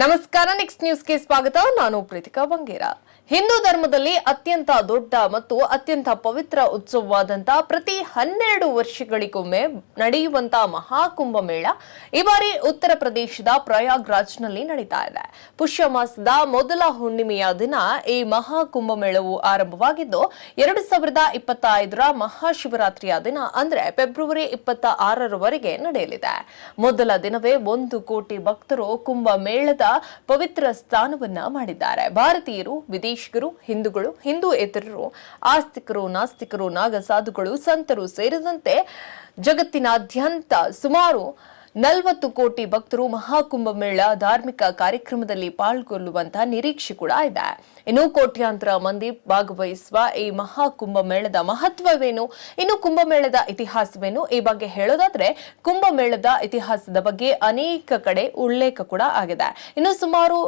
ನಮಸ್ಕಾರ. ನೆಕ್ಸ್ಟ್ ನ್ಯೂಸ್ಗೆ ಸ್ವಾಗತ. ನಾನು ಪ್ರೀತಿಕಾ ಬಂಗೇರ. ಹಿಂದೂ ಧರ್ಮದಲ್ಲಿ ಅತ್ಯಂತ ದೊಡ್ಡ ಮತ್ತು ಅತ್ಯಂತ ಪವಿತ್ರ ಉತ್ಸವವಾದಂತಹ ಪ್ರತಿ 12 ವರ್ಷಗಳಿಗೊಮ್ಮೆ ನಡೆಯುವಂತಹ ಮಹಾಕುಂಭ ಮೇಳ ಈ ಬಾರಿ ಉತ್ತರ ಪ್ರದೇಶದ ಪ್ರಯಾಗ್ರಾಜ್ನಲ್ಲಿ ನಡೀತಾ ಇದೆ. ಪುಷ್ಯ ಮಾಸದ ಮೊದಲ ಹುಣ್ಣಿಮೆಯ ದಿನ ಈ ಮಹಾಕುಂಭ ಮೇಳವು ಆರಂಭವಾಗಿದ್ದು 2025ರ ಮಹಾಶಿವರಾತ್ರಿಯ ದಿನ ಅಂದ್ರೆ ಫೆಬ್ರವರಿ 26ರವರೆಗೆ ನಡೆಯಲಿದೆ. ಮೊದಲ ದಿನವೇ 1 ಕೋಟಿ ಭಕ್ತರು ಕುಂಭ ಮೇಳದ ಪವಿತ್ರ ಸ್ನಾನವನ್ನ ಮಾಡಿದ್ದಾರೆ. ಭಾರತೀಯರು, ವಿದೇಶಿಗರು, ಹಿಂದೂಗಳು, ಹಿಂದೂಯೇತರರು, ಆಸ್ತಿಕರು, ನಾಸ್ತಿಕರು, ನಾಗಸಾಧುಗಳು, ಸಂತರು ಸೇರಿದಂತೆ ಜಗತ್ತಿನಾದ್ಯಂತ ಸುಮಾರು 40 ಕೋಟಿ ಭಕ್ತರು ಮಹಾಕುಂಭ ಮೇಳ ಧಾರ್ಮಿಕ ಕಾರ್ಯಕ್ರಮದಲ್ಲಿ ಪಾಲ್ಗೊಳ್ಳುವಂತಹ ನಿರೀಕ್ಷೆ ಕೂಡ ಇದೆ. ಇನ್ನು ಕೋಟ್ಯಾಂತರ ಮಂದಿ ಭಾಗವಹಿಸುವ ಈ ಮಹಾಕುಂಭ ಮೇಳದ ಮಹತ್ವವೇನು, ಇನ್ನು ಕುಂಭಮೇಳದ ಇತಿಹಾಸವೇನು, ಈ ಬಗ್ಗೆ ಹೇಳೋದಾದ್ರೆ ಕುಂಭಮೇಳದ ಇತಿಹಾಸದ ಬಗ್ಗೆ ಅನೇಕ ಕಡೆ ಉಲ್ಲೇಖ ಕೂಡ ಆಗಿದೆ. ಇನ್ನು ಸುಮಾರು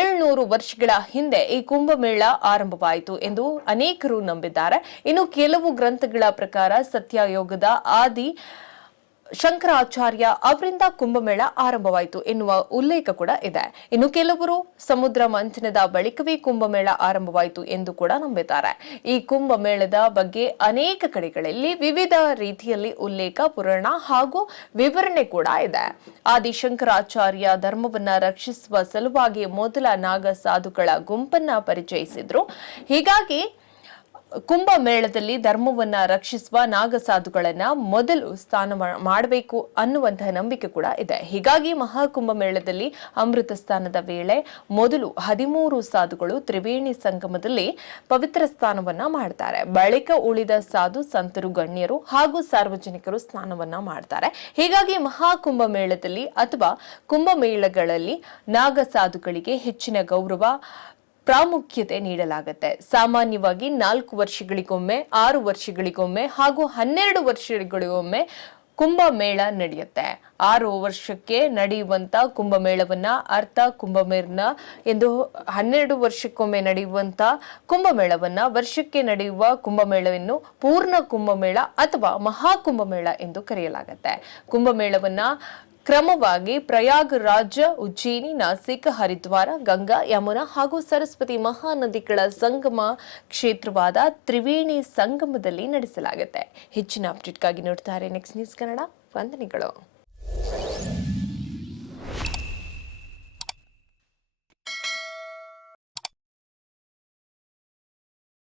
700 ವರ್ಷಗಳ ಹಿಂದೆ ಈ ಕುಂಭಮೇಳ ಆರಂಭವಾಯಿತು ಎಂದು ಅನೇಕರು ನಂಬಿದ್ದಾರೆ. ಇನ್ನು ಕೆಲವು ಗ್ರಂಥಗಳ ಪ್ರಕಾರ ಸತ್ಯಯುಗದ ಆದಿ ಶಂಕರಾಚಾರ್ಯ ಅವರಿಂದ ಕುಂಭಮೇಳ ಆರಂಭವಾಯಿತು ಎನ್ನುವ ಉಲ್ಲೇಖ ಕೂಡ ಇದೆ. ಇನ್ನು ಕೆಲವರು ಸಮುದ್ರ ಮಂಥನದ ಬಳಿಕವೇ ಕುಂಭಮೇಳ ಆರಂಭವಾಯಿತು ಎಂದು ಕೂಡ ನಂಬಿದ್ದಾರೆ. ಈ ಕುಂಭಮೇಳದ ಬಗ್ಗೆ ಅನೇಕ ಕಡೆಗಳಲ್ಲಿ ವಿವಿಧ ರೀತಿಯಲ್ಲಿ ಉಲ್ಲೇಖ, ಪುರಾಣ ಹಾಗೂ ವಿವರಣೆ ಕೂಡ ಇದೆ. ಆದಿ ಶಂಕರಾಚಾರ್ಯ ಧರ್ಮವನ್ನ ರಕ್ಷಿಸುವ ಸಲುವಾಗಿ ಮೊದಲ ನಾಗ ಸಾಧುಗಳ ಗುಂಪನ್ನ ಪರಿಚಯಿಸಿದ್ರು. ಹೀಗಾಗಿ ಕುಂಭಮೇಳದಲ್ಲಿ ಧರ್ಮವನ್ನ ರಕ್ಷಿಸುವ ನಾಗಸಾಧುಗಳನ್ನ ಮೊದಲು ಸ್ನಾನ ಮಾಡಬೇಕು ಅನ್ನುವಂತಹ ನಂಬಿಕೆ ಕೂಡ ಇದೆ. ಹೀಗಾಗಿ ಮಹಾಕುಂಭ ಮೇಳದಲ್ಲಿ ಅಮೃತ ಸ್ನಾನದ ವೇಳೆ ಮೊದಲು 13 ಸಾಧುಗಳು ತ್ರಿವೇಣಿ ಸಂಗಮದಲ್ಲಿ ಪವಿತ್ರ ಸ್ನಾನವನ್ನ ಮಾಡ್ತಾರೆ. ಬಳಿಕ ಉಳಿದ ಸಾಧು ಸಂತರು, ಗಣ್ಯರು ಹಾಗೂ ಸಾರ್ವಜನಿಕರು ಸ್ನಾನವನ್ನ ಮಾಡ್ತಾರೆ. ಹೀಗಾಗಿ ಮಹಾಕುಂಭ ಮೇಳದಲ್ಲಿ ಅಥವಾ ಕುಂಭಮೇಳಗಳಲ್ಲಿ ನಾಗಸಾಧುಗಳಿಗೆ ಹೆಚ್ಚಿನ ಗೌರವ, ಪ್ರಾಮುಖ್ಯತೆ ನೀಡಲಾಗುತ್ತೆ. ಸಾಮಾನ್ಯವಾಗಿ 4 ವರ್ಷಗಳಿಗೊಮ್ಮೆ, 6 ವರ್ಷಗಳಿಗೊಮ್ಮೆ ಹಾಗೂ 12 ವರ್ಷಗಳಿಗೊಮ್ಮೆ ಕುಂಭಮೇಳ ನಡೆಯುತ್ತೆ. 6 ವರ್ಷಕ್ಕೆ ನಡೆಯುವಂತ ಕುಂಭಮೇಳವನ್ನ ಅರ್ಥ ಕುಂಭಮೇಳ ಎಂದು, 12 ವರ್ಷಕ್ಕೊಮ್ಮೆ ನಡೆಯುವಂತ ಕುಂಭಮೇಳವನ್ನ, ವರ್ಷಕ್ಕೆ ನಡೆಯುವ ಕುಂಭಮೇಳವನ್ನು ಪೂರ್ಣ ಕುಂಭಮೇಳ ಅಥವಾ ಮಹಾಕುಂಭಮೇಳ ಎಂದು ಕರೆಯಲಾಗುತ್ತೆ. ಕುಂಭಮೇಳವನ್ನ ಕ್ರಮವಾಗಿ ಪ್ರಯಾಗರಾಜ್, ಉಜ್ಜಯಿನಿ, ನಾಸಿಕ್, ಹರಿದ್ವಾರ, ಗಂಗಾ, ಯಮುನಾ ಹಾಗೂ ಸರಸ್ವತಿ ಮಹಾನದಿಗಳ ಸಂಗಮ ಕ್ಷೇತ್ರವಾದ ತ್ರಿವೇಣಿ ಸಂಗಮದಲ್ಲಿ ನಡೆಸಲಾಗುತ್ತೆ. ಹೆಚ್ಚಿನ ಅಪ್ಡೇಟ್ಗಾಗಿ ನೋಡ್ತಾರೆ ನೆಕ್ಸ್ಟ್ ನ್ಯೂಸ್ ಕನ್ನಡ. ವಂದನೆಗಳು.